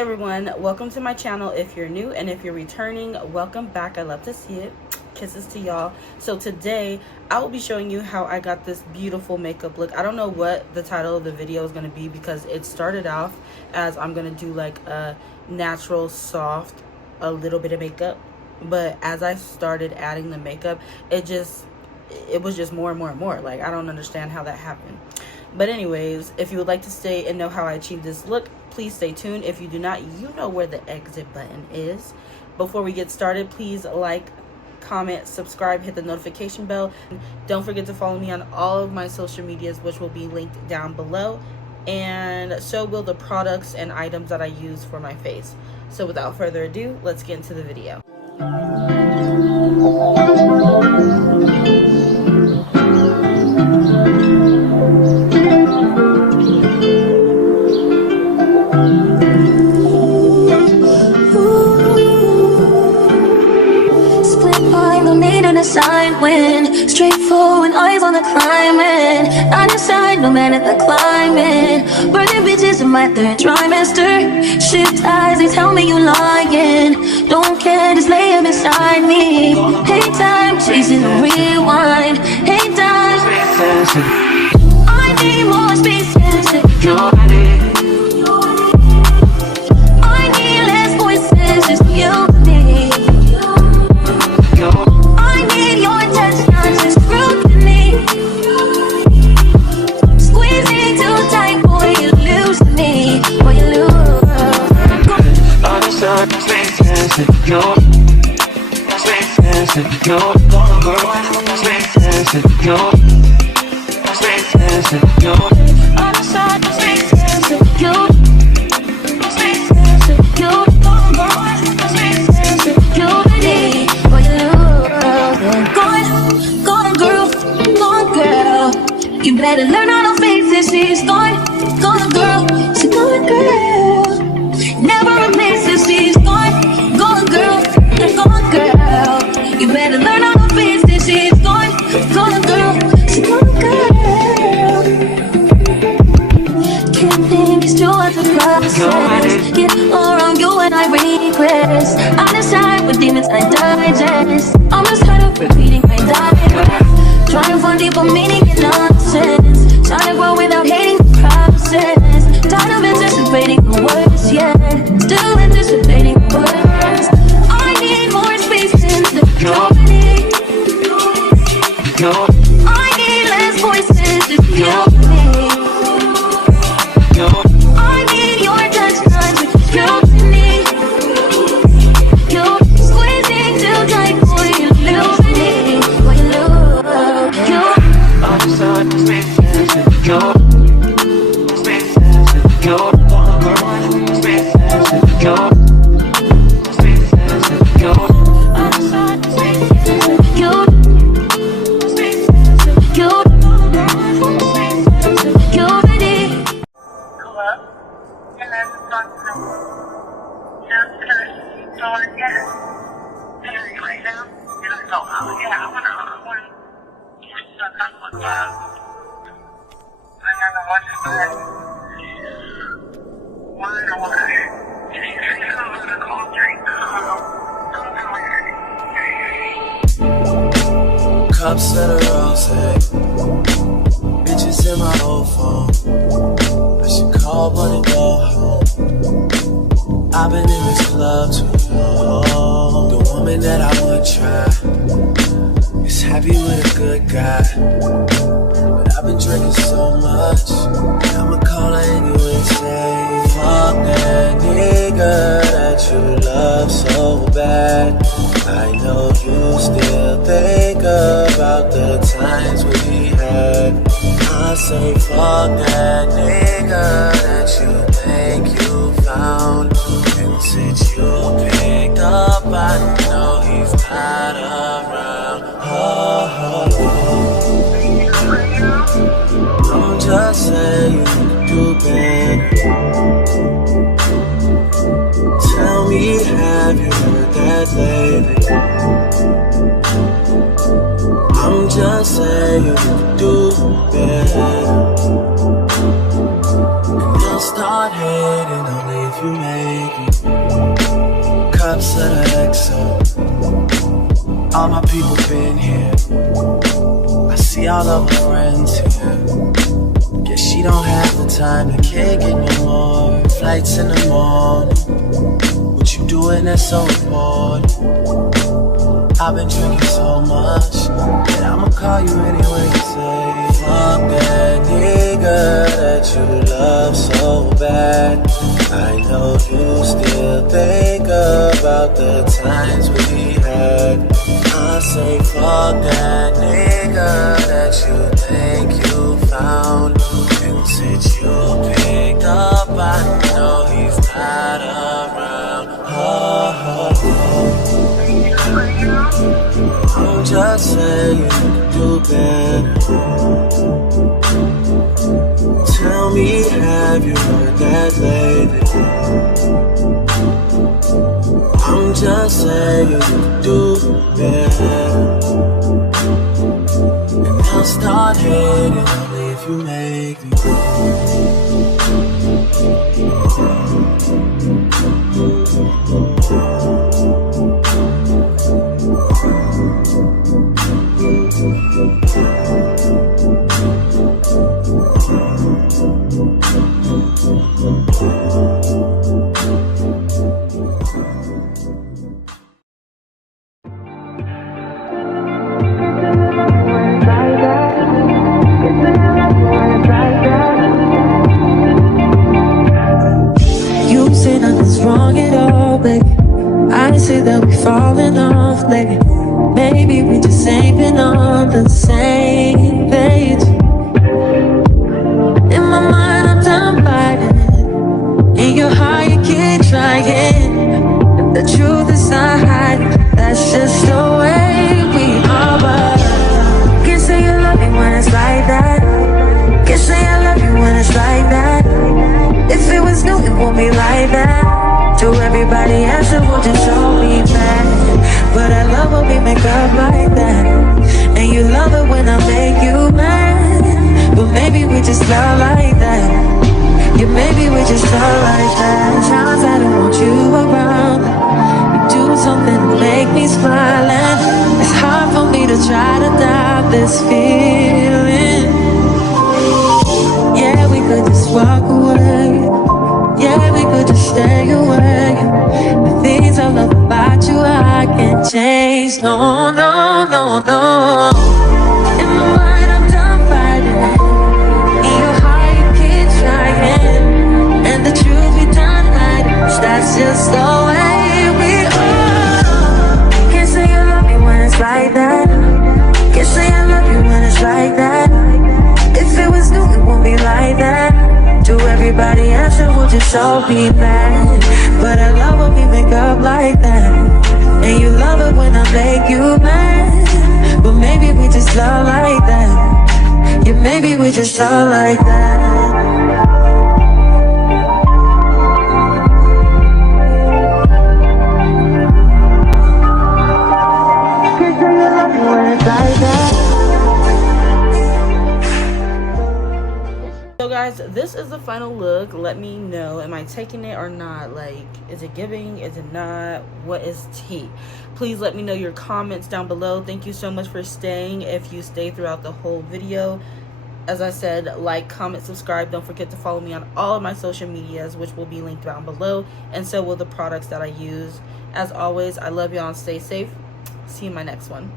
Hey everyone, welcome to my channel. If you're new and if you're returning, welcome back. I love to see it. Kisses to y'all. So today I will be showing you how I got this beautiful makeup look. I don't know what the title of the video is going to be because it started off as I'm going to do like a natural soft a little bit of makeup, but as I started adding the makeup, it was just more and more and more. Like, I don't understand how that happened. But anyways, if you would like to stay and know how I achieved this look, please stay tuned. If you do not, you know where the exit button is. Before we get started, please like, comment, subscribe, hit the notification bell. Don't forget to follow me on all of my social medias, which will be linked down below. And so will the products and items that I use for my face. So without further ado, let's get into the video. Side wind, straightforward, eyes on the climbing. On your side, no man at the climbing. Burning bitches in my third trimester. Shift eyes, they tell me you lying. Don't care, just lay him beside me. Hey time, chasing the rewind. Hey time, I need more space and security. I need less voices, just you and me. You better learn how to face it. She's gone girl. She's gone girl. Never replaces. She's gone girl. You're gone girl. You better learn how to face it. She's gone girl. She's gone girl. Can't think it's too hard to process. Get around you and I regress. I decide what demons I digest. I'm just tired of repeating my diet. Trying to find deeper meaning in nonsense. Trying to grow without hating the process. Tired of anticipating the worst, yeah. Still anticipating the worst. I need more space in security. I need less voices, just you and me. I need your touch, not just you and me. You're squeezing too tight, boy, you lose me. Boy, you lose you. Cups of the rose, bitches in my old phone. I should call one and go home. I've been in this club too long. The woman that I would try is happy with a good guy, but I've been drinking so much, I'ma call her anyway and say, fuck that nigga that you love so bad. I know you still think about the times we had. I say fuck that nigga that you think you found. And since you picked up, I know he's not around. I'm just saying you can do better. Tell me, have you heard that lately? I'm just saying you can do better. And they'll start hating only if you make steps of the exit. All my people been here. I see all of her friends here. Guess she don't have the time to kick it no more. Flights in the morning. What you doing that's so important? I've been drinking so much that I'ma call you anyway and say, fuck that nigga that you love so bad. I know you still think about the times we had. I say fuck that nigga that you think you found. And since you picked up, I know he's not around. I'm just saying you can do better. Tell me, have you heard that lately? I'm just saying you can do better. And I'll start hating only if you make me. You say nothing's wrong at all, baby. I say that we falling off lately. Maybe we just ain't been on the same page. In my mind, I'm done fighting it. In your heart, you keep trying. If the truth is not hiding, that's just the way we are. But can't say you love me when it's like that. Can't say I love you when it's like that. If it was new, it won't be like that. To everybody else, it would just show me back. But I love when we make up like that. And you love it when I make you mad. But maybe we just love like that. Yeah, maybe we just love like that. Times I don't want you around. You do something to make me smile. And it's hard for me to try to stop this feeling. Yeah, we could just walk away. Yeah, we could just stay away. The things I love about you, I can't change. No, no, no, no. In my mind, I'm done fighting it. In your heart, you keep trying. And the truth we done hiding, that's just the way we are. Can't say you love me when it's like that. Can't say I love you when it's like that. If it was new, it won't be like that. To everybody else, it would just show me bad. But I love when we make up like that. And you love it when I make you mad. But maybe we just love like that. Yeah, maybe we just love like that. Can't say you love me when it's like that. So guys, this is the final look. Let me know, am I taking it or not? Like, is it giving? Is it not? What is tea? Please let me know your comments down below. Thank you so much for staying. If you stay throughout the whole video, as I said, like, comment, subscribe. Don't forget to follow me on all of my social medias, which will be linked down below, and so will the products that I use. As always, I love y'all and stay safe. See you in my next one.